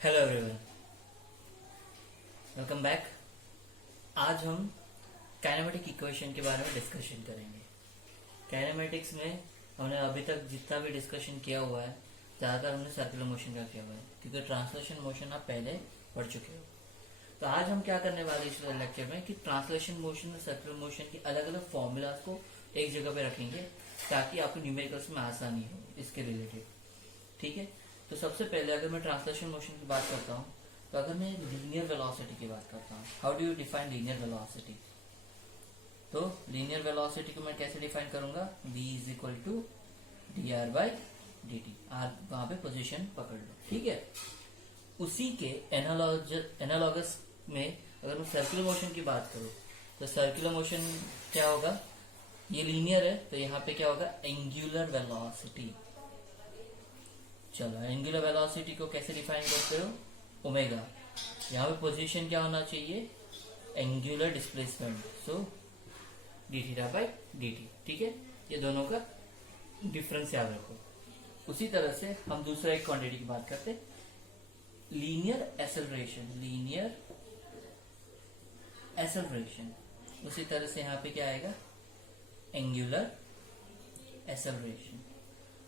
Hello everyone, welcome back. आज हम kinematic equation के बारे में डिस्कशन करेंगे। काइनेमेटिक्स में हमने अभी तक जितना भी डिस्कशन किया हुआ है ज़्यादातर हमने सर्कुलर मोशन का किया हुआ है, क्योंकि ट्रांसलेशन मोशन आप पहले पढ़ चुके हो। तो आज हम क्या करने वाले इस लेक्चर में कि ट्रांसलेशन मोशन और सर्कुलर मोशन की अलग अलग फॉर्मूलाज को एक जगह पे रखेंगे ताकि आपको न्यूमेरिकल्स में आसानी हो इसके रिलेटेड। ठीक है, तो सबसे पहले अगर मैं ट्रांसलेशन मोशन की बात करता हूँ, तो अगर मैं लीनियर वेलोसिटी की बात करता हूँ, how do you define linear velocity? तो लीनियर वेलोसिटी को मैं कैसे डिफाइन करूंगा? v is equal to D R by D T. R वहां पे पोजिशन पकड़ लो, ठीक है। उसी के एनालॉगस में अगर मैं सर्कुलर मोशन की बात करूँ, तो सर्कुलर मोशन क्या होगा? ये लीनियर है, तो यहाँ पे क्या होगा? Angular velocity. चलो, एंगुलर वेलोसिटी को कैसे डिफाइन करते हो? ओमेगा। यहाँ पे पोजीशन क्या होना चाहिए? Angular displacement, so D theta by D T. ठीक है, ये दोनों का डिफरेंस याद रखो। उसी तरह से हम दूसरा एक क्वांटिटी की बात करते हैं, लीनियर एक्सेलरेशन। लीनियर एक्सेलरेशन, उसी तरह से यहाँ पे क्या आएगा? Angular acceleration.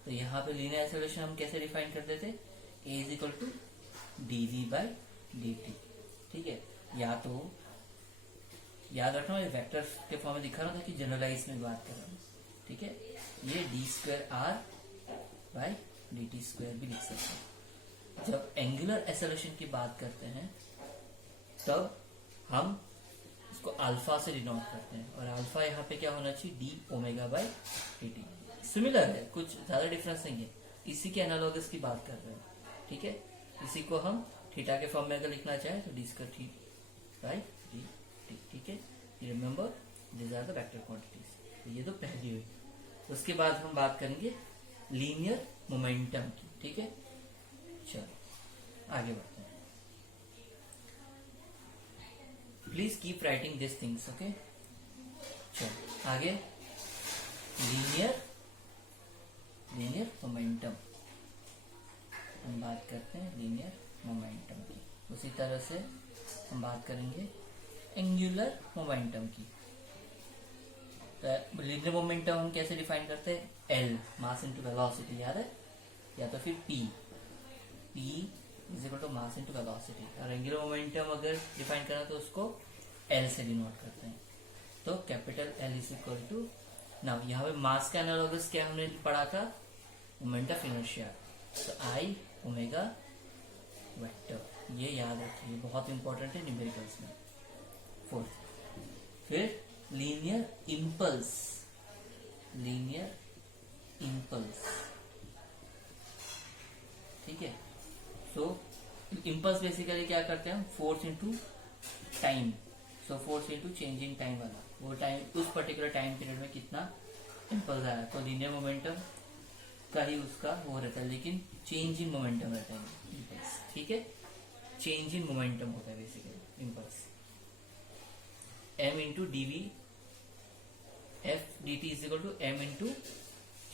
तो यहाँ पे लीनियर एक्सेलरेशन हम कैसे डिफाइन करते थे? A is equal to d v by D T. ठीक है, या तो याद रखना, मैं वेक्टर के फॉर्म में दिखा रहा था कि जनरलाइज में बात कर रहा हूँ। ठीक है, ये D square R by D T square भी लिख सकते हैं। जब एंगुलर एक्सेलरेशन की बात करते हैं तब हम इसको अल्फा से डिनोट करते हैं, और अल्फा यहाँ पे क्या होना चाहिए? D omega by D T. Similar है, कुछ ज्यादा डिफरेंस नहीं है। इसी के एनालॉगस की बात कर रहे हैं। ठीक है, इसी को हम थीटा के फॉर्म में अगर लिखना चाहे तो D square T by D T. ठीक है, remember this are the vector quantities. तो ये तो पहली हुई। उसके बाद हम बात करेंगे लीनियर मोमेंटम की। ठीक है, चलो आगे बढ़ते हैं। Please keep writing this things, okay. चलो आगे, लीनियर मोमेंटम हम बात करते हैं, लीनियर मोमेंटम की। उसी तरह से हम बात करेंगे एंगुलर मोमेंटम की। तो लीनियर मोमेंटम हम कैसे डिफाइन करते हैं? एल, मास इनटू वेलोसिटी, याद है? या तो फिर P is equal to mass into velocity. और एंगुलर मोमेंटम अगर डिफाइन करना तो उसको एल से डिनोट करते हैं। तो capital L is equal to, now यहाँ पे मास का एनालॉगस क्या हमने पढ़ा था? Moment of inertia. तो आई ओमेगा वेक्टर, ये याद रखिए, बहुत इंपॉर्टेंट है न्यूमेरिकल्स में। फोर्थ, फिर लीनियर इम्पल्स। लीनियर इम्पल्स, ठीक है। सो इम्पल्स बेसिकली क्या करते हैं? Force into time. So force into change in time वाला, वो टाइम उस पर्टिकुलर टाइम पीरियड में कितना इम्पल्स आया। तो लीनियर मोमेंटम का ही उसका वो रहता है, लेकिन चेंज इन मोमेंटम रहता है इम्पल्स। ठीक है, चेंज इन मोमेंटम होता है basically impulse. M into D V F D T is equal to M into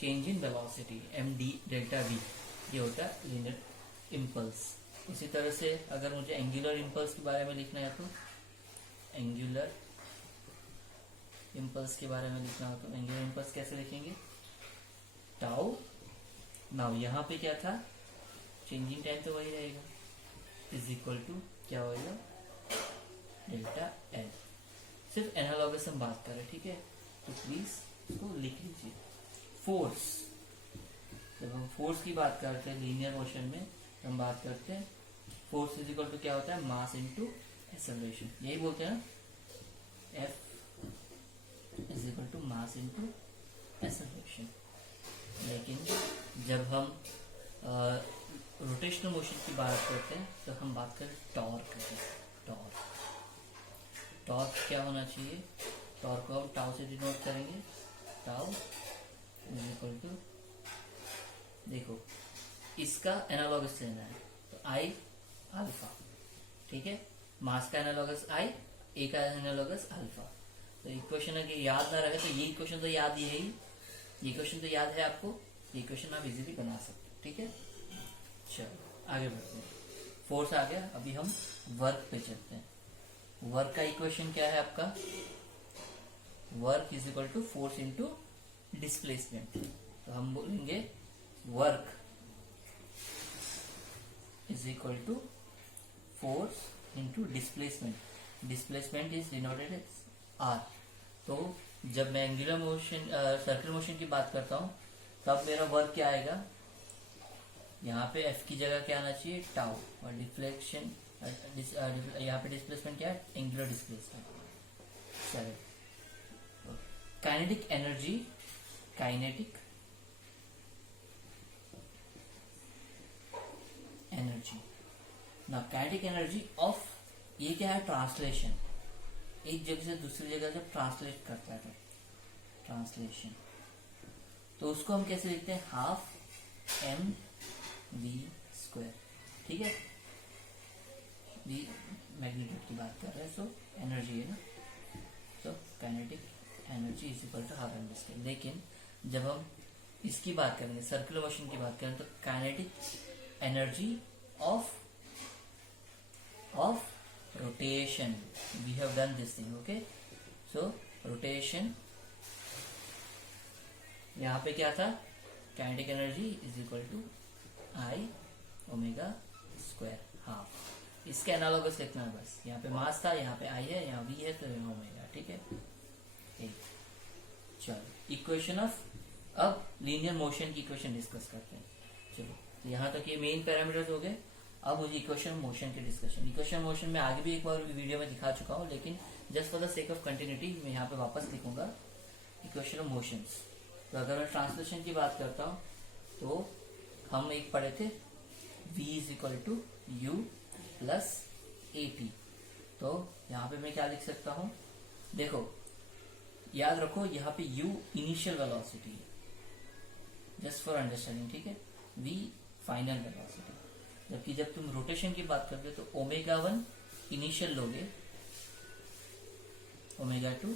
change in velocity, M D delta V, ये होता है लीनियर इम्पल्स। इसी तरह से अगर मुझे एंगुलर इम्पल्स के बारे में लिखना है, तो एंगुलर इम्पल्स के बारे में लिखना हो तो एंगुलर इम्पल्स कैसे लिखेंगे? टाउ। नाउ यहाँ पे क्या था? चेंजिंग टाइम तो वही रहेगा, इज इक्वल टू क्या होगा? Delta L. सिर्फ एनालॉगस हम बात कर रहे हैं, ठीक है, तो प्लीज इसको लिख लीजिए। फोर्स, जब हम फोर्स की बात करते हैं लीनियर मोशन में, हम बात करते हैं फोर्स इज इक्वल टू क्या होता है? मास इनटू एक्सेलरेशन, यही बोलते हैं ना, F is equal to mass into acceleration. लेकिन जब हम रोटेशनल मोशन की बात करते हैं तो हम बात करें टॉर्क की। टॉर्क क्या होना चाहिए? टॉर्क को हम टाउ से डिनोट करेंगे। टाउ इज इक्वल टू, देखो इसका एनालॉगस लेना है तो आई अल्फा। ठीक है, मास का एनालॉगस आई, ए का एनालॉगस अल्फा। तो इक्वेशन अगर याद ना रहे तो ये इक्वेशन तो याद ही है ही, ये क्वेश्चन तो याद है आपको, ये क्वेश्चन आप इजीली बना सकते हो। ठीक है, चलो आगे बढ़ते हैं। फोर्स आ गया, अभी हम वर्क पे चलते हैं। वर्क का इक्वेशन क्या है आपका? Work is equal to force into displacement. तो हम बोलेंगे work is equal to force into displacement. Displacement is denoted as R. तो जब मैं एंगुलर मोशन सर्कुलर मोशन की बात करता हूं तब मेरा वर्क क्या आएगा? यहाँ पे एफ की जगह क्या आना चाहिए? टाउ। और डिफ्लेक्शन यहाँ पे डिस्प्लेसमेंट क्या है? Angular displacement. Kinetic energy, kinetic energy ना, काइनेटिक एनर्जी ऑफ, ये क्या है? ट्रांसलेशन। एक जगह से दूसरी जगह जब ट्रांसलेट करता है तो ट्रांसलेशन, तो उसको हम कैसे लिखते हैं? Half M V square. ठीक है, वी मैग्नीट्यूड की बात कर रहे हैं, सो एनर्जी है ना, so kinetic energy is equal to half M V square. लेकिन जब हम इसकी बात करेंगे, सर्कुलर मोशन की बात करें, तो kinetic energy of rotation, we have done this thing, okay. So rotation, यहाँ पे क्या था? Kinetic energy is equal to I omega square half. इसके एनालॉगस लिखना है बस। यहाँ पे मास था, यहाँ पे आई है, यहाँ वी है, तो यहाँ ओमेगा। ठीक है, चलो इक्वेशन ऑफ, अब लीनियर मोशन की इक्वेशन डिस्कस करते हैं। चलो यहाँ तक ये मेन पैरामीटर्स हो गए। अब मुझे इक्वेशन मोशन की डिस्कशन। इक्वेशन मोशन में आगे भी एक बार वीडियो में दिखा चुका हूँ, लेकिन just for the sake of continuity मैं यहाँ पे वापस लिखूंगा इक्वेशन ऑफ मोशंस। तो अगर मैं ट्रांसलेशन की बात करता हूँ तो हम एक पढ़े थे v is equal to U plus A T. तो यहाँ पे मैं क्या लिख सकता हूँ? देखो याद रखो, यहाँ पे u इनिशियल वेलोसिटी है, जस्ट फॉर अंडरस्टैंडिंग। ठीक है, v फाइनल वेलोसिटी। जबकि जब तुम रोटेशन की बात करते हो तो ओमेगा 1 इनिशियल लोगे, ओमेगा 2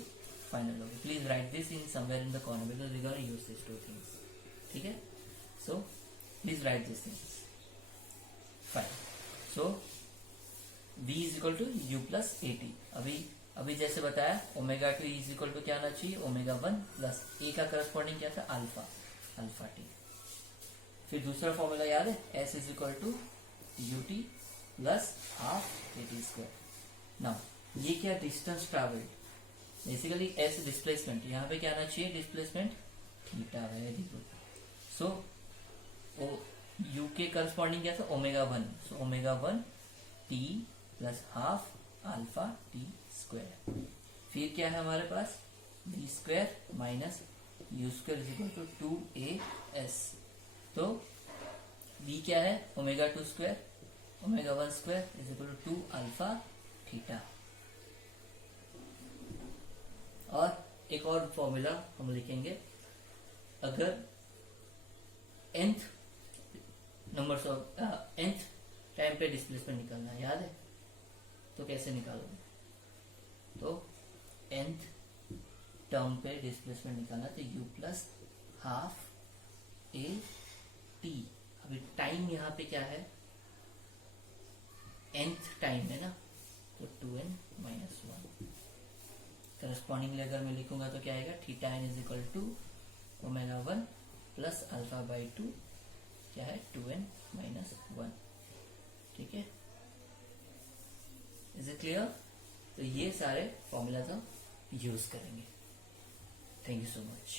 फाइनल लोगे। Please write this in somewhere in the corner because we gonna use this two things. ठीक है, so please write this things. Fine, so v is equal to U plus A T. अभी जैसे बताया, omega 2 is equal to क्या आना चाहिए? Omega 1 plus ए का corresponding क्या था? Alpha, alpha t. फिर दूसरा फॉर्मूला याद है? s is equal to u t plus half a t square. Now ये क्या? Distance travelled, basically s displacement. यहाँ पे क्या आना चाहिए? Displacement theta. Very good. So u के करस्पॉन्डिंग क्या था? Omega 1। So omega 1 t plus half alpha t square. फिर क्या है हमारे पास? v square minus u square is equal to 2as। तो v क्या है? Omega 2 square, omega 1 square is equal to 2 alpha theta. और एक और फॉर्मूला हम लिखेंगे, अगर nth number of nth time पे डिस्प्लेसमेंट निकालना है, याद है? तो कैसे निकालोगे? तो nth टर्म पे डिस्प्लेसमेंट निकालना, तो u plus half a T. अभी टाइम यहाँ पे क्या है? nth टाइम है ना, तो 2n माइनस 1। करस्पॉन्डिंगली अगर मैं लिखूंगा तो क्या आएगा? Theta n is equal to omega 1 plus alpha by 2 क्या है? 2n minus 1। ठीक है, इज इट क्लियर? तो ये सारे फॉर्मूलाज हम यूज करेंगे। Thank you so much.